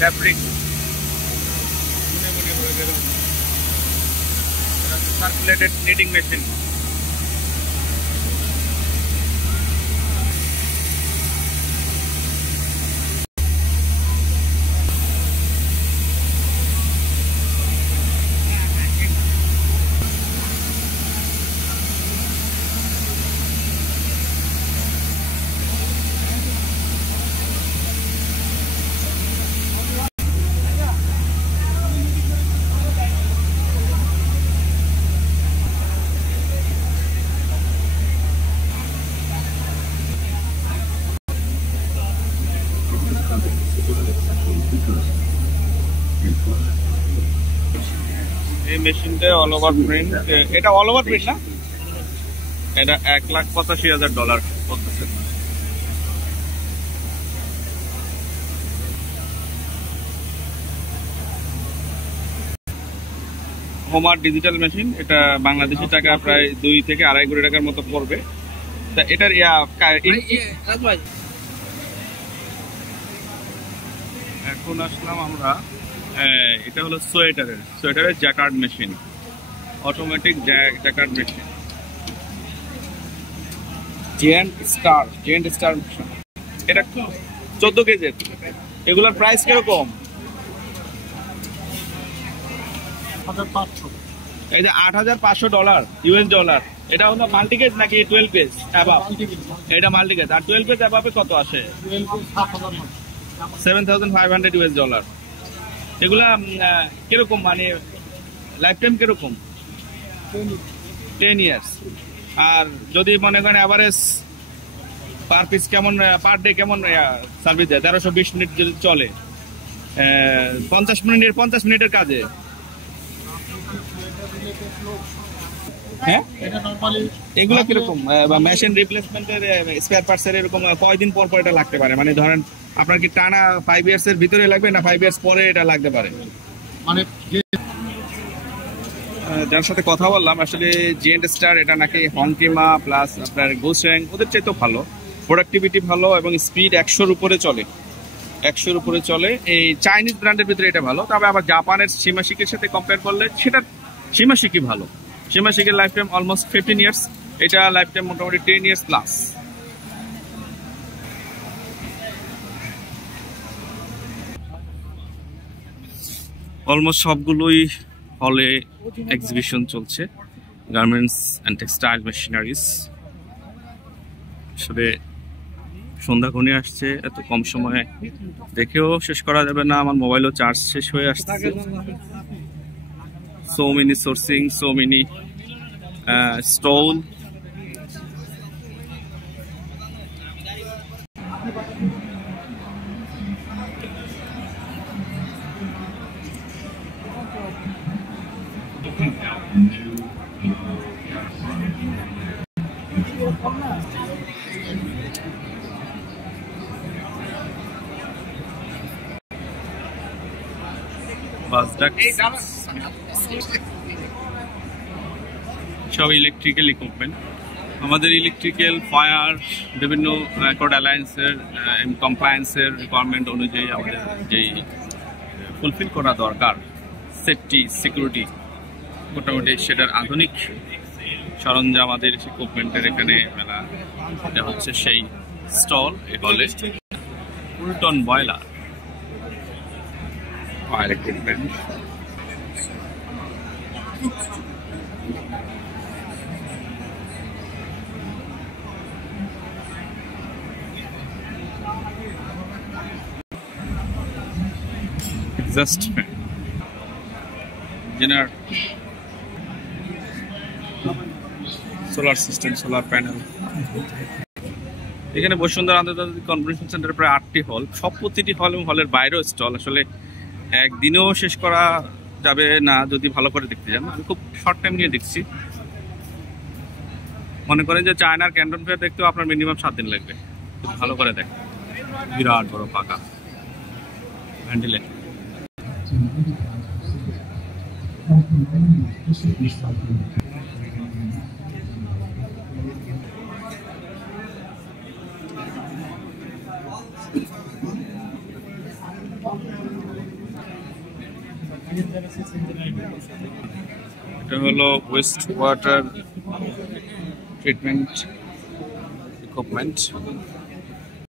Fabric circulated knitting machine. এই মেশিনটা all over print, এটা অল ওভার প্রিন্ট না, এটা $1,85,000 পড়তেছে। হোমার ডিজিটাল মেশিন, এটা বাংলাদেশি টাকা প্রায় 2 থেকে 2.5 কোটি টাকার মতো পড়বে। তা এটার এখন আসলাম আমরা, এটা হলো সোয়েটারের jacquard machine, automatic jacquard machine, gent star machine. এটা 14 কেজির। এগুলোর প্রাইস কিরকম? এই যে $8,500 US ডলার। এটা হলো মাল্টিকেজ নাকি 12 পেজ অ্যাবাভ? এটা মাল্টিকেজ। আর 12 পেজ অ্যাবাভে কত আসে? $7,500 US ডলার। এগুলা কিরকম, মানে লাইফ টাইম কিরকম? 10 ইয়ার্স। আর যদি মনে করেন অ্যাভারেজ পার পিস কেমন, পার ডে কেমন সার্ভিস দেয়? 1320 মিনিট যদি চলে, 50 মিনিটের কাজে। হ্যাঁ, এগুলো কিরকম? মেশিন রিপ্লেসমেন্টের স্পেয়ার পার্টসের এরকম কয়দিন পর পর এটা লাগতে পারে? মানে ধরেন আপনার কি টানা 5 ইয়ার্স এর ভিতরে লাগবে, না 5 ইয়ার্স পরে এটা লাগতে পারে? মানে যার সাথে কথা বললাম আসলে জেন্ট স্টার, এটা নাকি হংকিমা প্লাস আপনার গোসেং ওদের চেয়ে তো ভালো, প্রোডাক্টিভিটি ভালো এবং স্পিড 100-র উপরে চলে। 100-র উপরে চলে। এই চাইনিজ ব্র্যান্ডের ভিতরে এটা ভালো। তবে আবার জাপানের শিমাশিকের সাথে কম্পেয়ার করলে সেটা শিমাশিকি ভালো। শিমাশিকের লাইফ টাইম অলমোস্ট 15 ইয়ার্স, এটা লাইফ টাইম মোটামুটি 10 ইয়ার্স প্লাস। অলমোস্ট সবগুলোই হলে এক্সিবিশন চলছে, গার্মেন্টস অ্যান্ড টেক্সটাইল মেশিনারিজ। আসলে সন্ধ্যা ঘনিয়ে আসছে, এত কম সময়ে দেখেও শেষ করা যাবে না। আমার মোবাইলও চার্জ শেষ হয়ে আসছে। so many sourcing, so many stall. সব ইলেকট্রিক্যাল ইকুইপমেন্ট। আমাদের ইলেকট্রিক্যাল, ফায়ার, বিভিন্ন অ্যাকর্ড অ্যালায়েন্সের কমপ্লায়েন্সের রিকোয়ারমেন্ট অনুযায়ী আমাদের যেই ফুলফিল করা দরকার, সেফটি, সিকিউরিটি, মোটামুটি সেটার আধুনিক সরঞ্জাম আমাদের ইকুইপমেন্টের এখানে মেলা দেওয়া হচ্ছে। সেই স্টল এ হলে Fulton boiler, fire equipment, exhaust fan, জেনার, সোলার সিস্টেম, সোলার প্যানেল। এখানে বসুন্ধরা আন্তর্জাতিক কনভেনশন সেন্টারে প্রায় 8টি হল, সব প্রতিটি হল এবং হলের বাইরেও স্টল। আসলে একদিনেও শেষ করা যাবে না যদি ভালো করে দেখতে যান। আমি খুব শর্ট টাইম নিয়ে দেখছি। মনে করেন যে চায়নার ক্যান্টন ফেয়ার দেখতেও আপনার মিনিমাম 7 দিন লাগবে, ভালো করে দেখ। বিরাট বড় পাকা ভ্যান্ডিলে। এটা হলো ওয়েস্ট ওয়াটার ট্রিটমেন্ট ইকুইপমেন্ট।